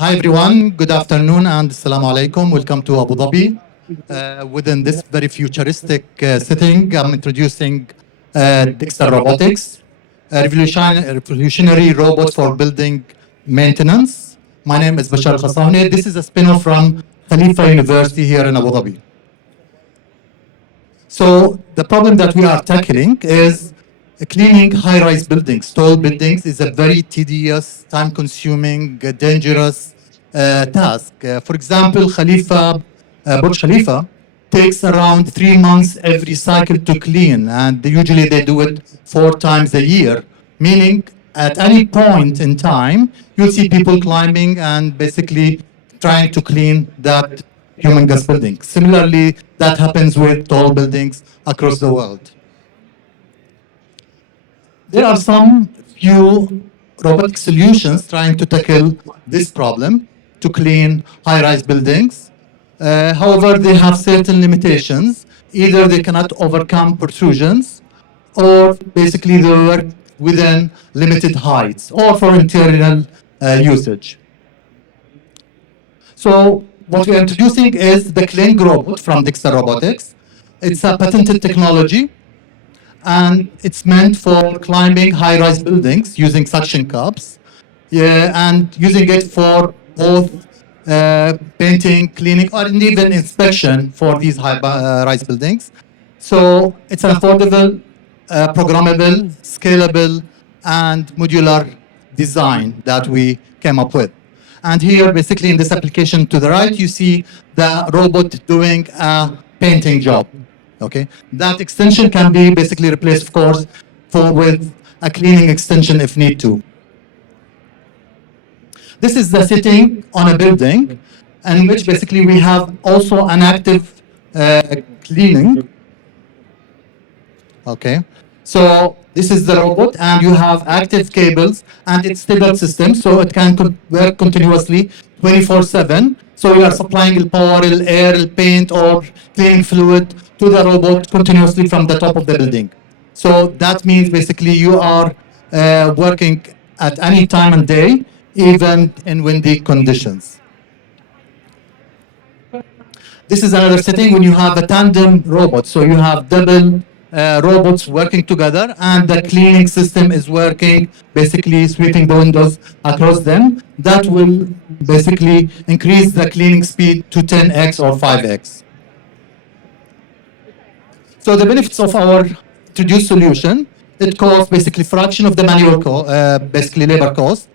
Hi everyone, good afternoon and assalamu alaikum. Welcome to Abu Dhabi. Within this very futuristic setting, I'm introducing Dexter Robotics, a revolutionary robot for building maintenance. My name is Bashar el-Khasawneh. This is a spin-off from Khalifa University here in Abu Dhabi. So the problem that we are tackling is cleaning high-rise buildings. Tall buildings is a very tedious, time-consuming, dangerous task. For example, Burj Khalifa takes around 3 months every cycle to clean, and usually they do it 4 times a year, meaning at any point in time, you'll see people climbing and basically trying to clean that humongous building. Similarly, that happens with tall buildings across the world. There are some few robotic solutions trying to tackle this problem to clean high-rise buildings. However, they have certain limitations. Either they cannot overcome protrusions, or basically they work within limited heights, or for internal usage. So what we are introducing is the Kling robot from Dexter Robotics. It's a patented technology, and it's meant for climbing high-rise buildings using suction cups, and using it for both painting, cleaning, or even inspection for these high-rise buildings. So it's an affordable, programmable, scalable, and modular design that we came up with. And here, basically in this application to the right, you see the robot doing a painting job. Okay, that extension can be basically replaced, of course, with a cleaning extension if need to. This is the setting on a building, in which basically we have also an active cleaning. Okay, so this is the robot, and you have active cables, and it's stable system, so it can work continuously 24/7. So you are supplying power, air, paint, or cleaning fluid to the robot continuously from the top of the building. So that means basically you are working at any time and day, even in windy conditions. This is another setting when you have a tandem robot. So you have double robots working together, and the cleaning system is working, basically sweeping the windows across them. That will basically increase the cleaning speed to 10x or 5x. So the benefits of our introduced solution, it costs basically fraction of the manual basically labor cost.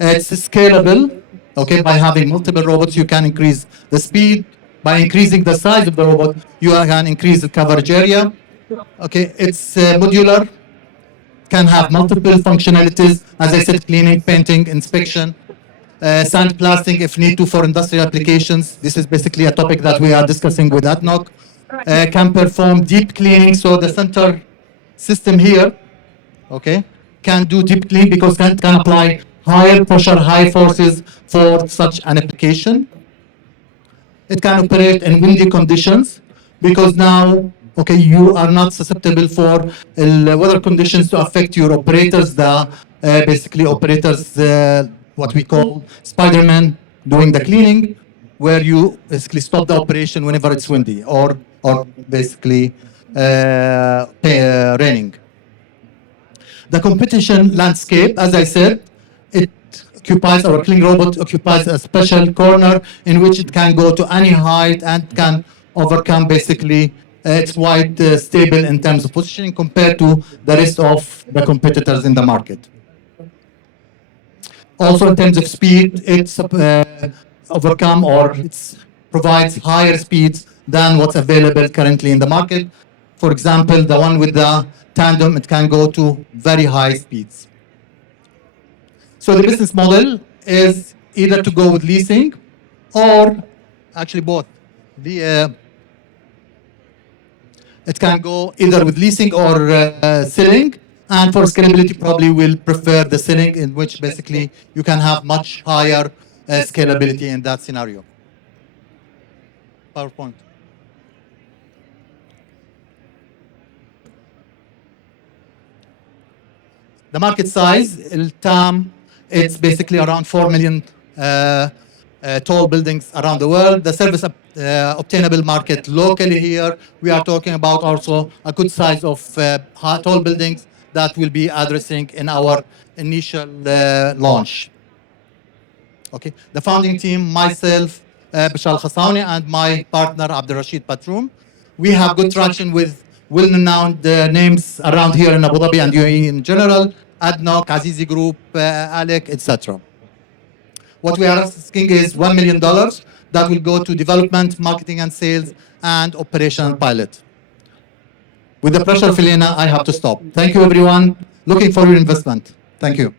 It's scalable. Okay, by having multiple robots, you can increase the speed. By increasing the size of the robot, you can increase the coverage area. Okay, it's modular, can have multiple functionalities. As I said, cleaning, painting, inspection, sandblasting if need to for industrial applications. This is basically a topic that we are discussing with ADNOC. Can perform deep cleaning, so the center system here, okay, can do deep cleaning because it can apply higher pressure, high forces for such an application. It can operate in windy conditions because now, okay, you are not susceptible for weather conditions to affect your operators. The basically operators, what we call Spider-Man, doing the cleaning, where you basically stop the operation whenever it's windy or basically raining. The competition landscape, as I said, our cleaning robot occupies a special corner in which it can go to any height and can overcome basically, it's quite stable in terms of positioning compared to the rest of the competitors in the market. Also in terms of speed, it's overcome or it provides higher speeds than what's available currently in the market. For example, the one with the tandem, it can go to very high speeds. So the business model is either to go with leasing or actually both. It can go either with leasing or selling. And for scalability, probably will prefer the selling, in which basically you can have much higher scalability in that scenario. PowerPoint. The market size, TAM, it's basically around 4 million tall buildings around the world. The service obtainable market locally here, we are talking about also a good size of tall buildings that will be addressing in our initial launch. Okay, the founding team, myself, Bashar el-Khasawneh, and my partner Abdurrashid Patroum. We have good traction with well-known names around here in Abu Dhabi and UAE in general, Adnoc, Azizi Group, Alec, etc. What we are asking is $1 million that will go to development, marketing and sales, and operation and pilot. With the pressure, Felina, I have to stop. Thank you, everyone. Looking for your investment. Thank you.